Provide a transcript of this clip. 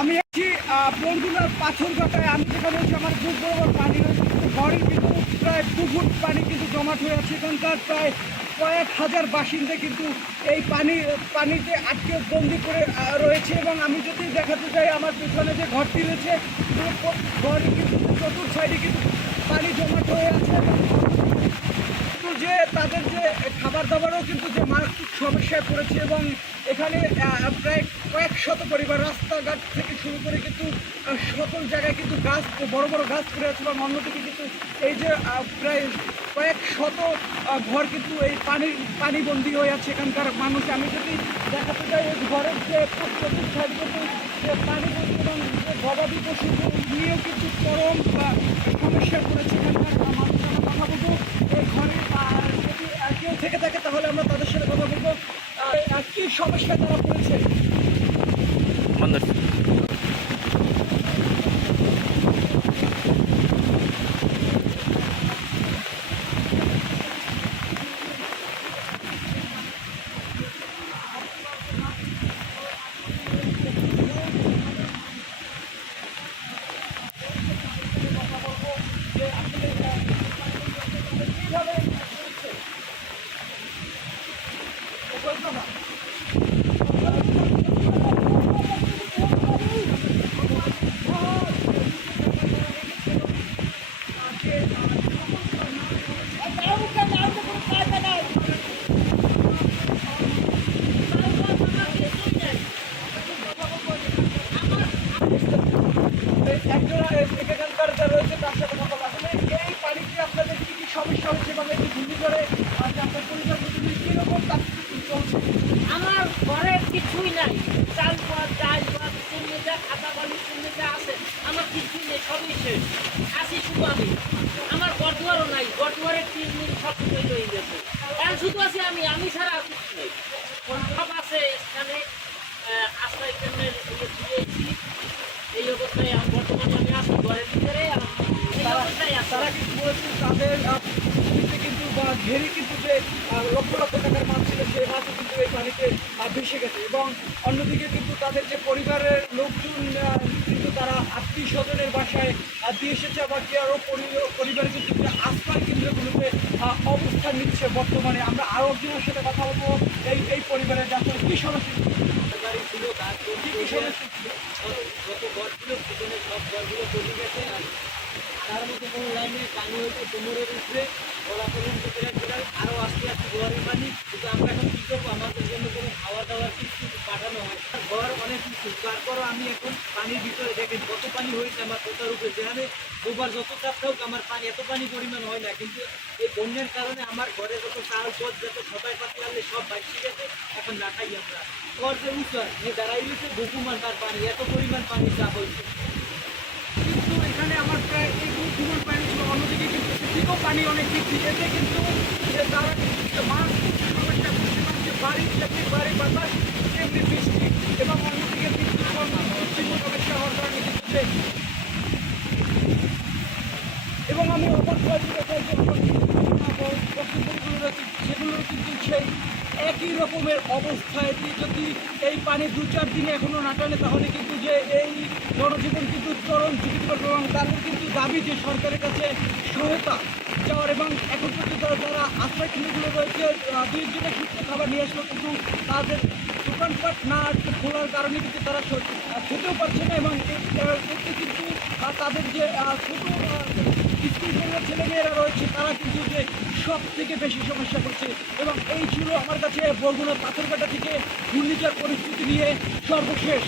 আমি আছি বরগুনার পাথরঘাটায়। আমি যেটা বলছি আমার বুক বরাবর পানি রয়েছে, কিন্তু ঘরে কিন্তু প্রায় 2 ফুট পানি কিন্তু জমাট হয়ে আছে। এখানকার প্রায় কয়েক হাজার বাসিন্দা কিন্তু এই পানিতে আটকে বন্দি করে রয়েছে। এবং আমি যদি দেখাতে চাই আমার পিছনে যে ঘরটি রয়েছে, ঘরে কিন্তু চতুর্থ সাইডে কিন্তু পানি জমাট হয়ে আছে। যে তাদের যে খাবার দাবারও কিন্তু যে মারাত্মক সমস্যায় পড়েছে। এবং এখানে প্রায় কয়েক শত পরিবার, রাস্তাঘাট থেকে শুরু করে কিন্তু সকল জায়গায় কিন্তু গাছ, বড় বড় গাছ পড়ে আছে। এবং অন্যদিকে কিন্তু এই যে প্রায় কয়েক শত ঘর কিন্তু এই পানিবন্দী হয়ে আছে এখানকার মানুষ। আমি যদি দেখাতে চাই এই ঘরের যে চতুর্থ সাইড কিন্তু পানিবন্দী এবং যে গবাদি পশু নিয়েও কিন্তু চরম সমস্যায় পড়েছে এখানকার মানুষ। আমরা কথা বলবো এই ঘরে যদি কেউ থেকে থাকে তাহলে আমরা তাদের সাথে কথা বলবো কি সমস্যা তারা পড়েছে। এখানকার যা রয়েছে তার সাথে কথা বলা। আসলে এই পানিতে আপনাদের কি কি সমস্যা হচ্ছে এবং এই ঘূর্ণিঝড়ে আপনার পরিবার কিরকম তার চলছে? আমার ঘরে কিছুই নাই, চাল ভাত, ডাল ভাত, চিনি যা খাতা বালি চিনি যা আছে আমার কিছুই নেই, সবই শেষ। আসি শুধু আমি, আমার গড়দুয়ারও নাই, গড়দুয়ারের 3 দিন সব তৈরি হয়ে গেছে। এখন শুধু আছি আমি ছাড়া আর কিছু নেই। সব আছে এখানে আশ্রয় কেন্দ্রের দিয়েছি। এই অবস্থায় বর্তমানে আমি আছি ঘরের ভিতরে। তারা কিন্তু বলেছে তাদের কিন্তু বা ঘেরে কিন্তু যে লক্ষ লক্ষ টাকার মাছ ছিল সেই মাছও কিন্তু এই পানিতে ভেসে গেছে। এবং অন্যদিকে কিন্তু তাদের যে পরিবারের লোকজন কিন্তু তারা আত্মীয় স্বজনের বাসায় দিয়ে এসেছে। আবার কি আরও পরিবারে কিন্তু আশ্রয় কেন্দ্রগুলোতে অবস্থান নিচ্ছে বর্তমানে। আমরা আরও একজনের সাথে কথা বলবো এই পরিবারের যাত্রা কী সমস্যা ছিল, যত ঘরগুলো পিছনে সব ঘরগুলো চলে গেছে। আর তার মধ্যে কোনো লাইনে পানি হয়েছে কোমরের উপরে গলা পর্যন্ত প্রায় আরও আস্তে আস্তে ঘরের পানি। কিন্তু আমরা এখন কী করবো, আমাদের জন্য কোনো খাওয়া দাওয়ার কিছু পাঠানো হয় ঘর অনেক কিছু। তারপরও আমি এখন পানির ভিতরে দেখেন কত পানি হয়েছে আমার কোথার উপরে। যেখানে দুবার যত চাপ থাকুক আমার পানি এত পানি পরিমাণ হয় না, কিন্তু এই বন্যার কারণে আমার ঘরে যত চাল পথ যত সবাই পাতি আনলে সব বাইশে গেছে। এখন না খাই আমরা ঘর যে উঁচা দাঁড়াই গেছে বুকুমান তার পানি এত পরিমাণ পানি চাপ হয়েছে। কিন্তু এখানে আমার প্রায় এই দুগুণ পানি ছিল, অন্যদিকে কিন্তু এদিকেও পানি অনেক বৃদ্ধি। এতে কিন্তু যে তারা মারাত্মক সমস্যা করছে এবং যে বাড়ি যেমনি বাড়ি বাতাস তেমনি বৃষ্টি এবং অন্যদিকে বিদ্যুৎ সমস্যা হওয়ার কারণে কিন্তু যে এবং আমি অবাক হয়ে চাই যে বক্তব্যগুলো রয়েছে সেগুলো কিন্তু সেই একই রকমের অবস্থায় যদি এই পানি 2-4 দিনে এখনও না টানে তাহলে কিন্তু যে এই জনজীবন কিন্তু চরম ঝুঁকি পড়বে। এবং তাদের কিন্তু দাবি যে সরকারের কাছে সহায়তা যাওয়ার। এবং এখন পর্যন্ত যারা আশ্রয় কেন্দ্রগুলো রয়েছে 2 দিনের সুস্থ খাবার নিয়ে আসলো, কিন্তু তাদের দোকানপাট না খোলার কারণে কিন্তু তারা খেতেও পারছে না। এবং এতে কিন্তু তাদের যে ছোটো স্কুল ছেলেমেয়েরা রয়েছে তারা কিন্তু যে সব থেকে বেশি সমস্যা করছে। এবং এই ছিল আমার কাছে বরগুনা পাথরঘাটা থেকে ঘূর্ণিঝড় পরিস্থিতি নিয়ে সর্বশেষ।